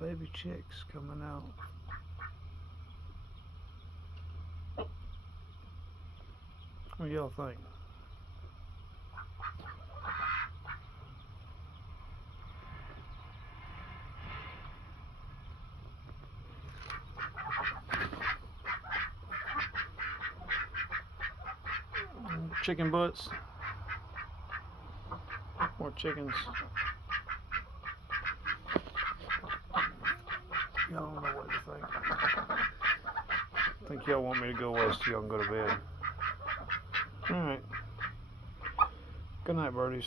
baby chicks coming out. What do y'all think? Chicken butts. More chickens. Y'all don't know what to think. I think y'all want me to go away so y'all can go to bed. Alright. Good night, birdies.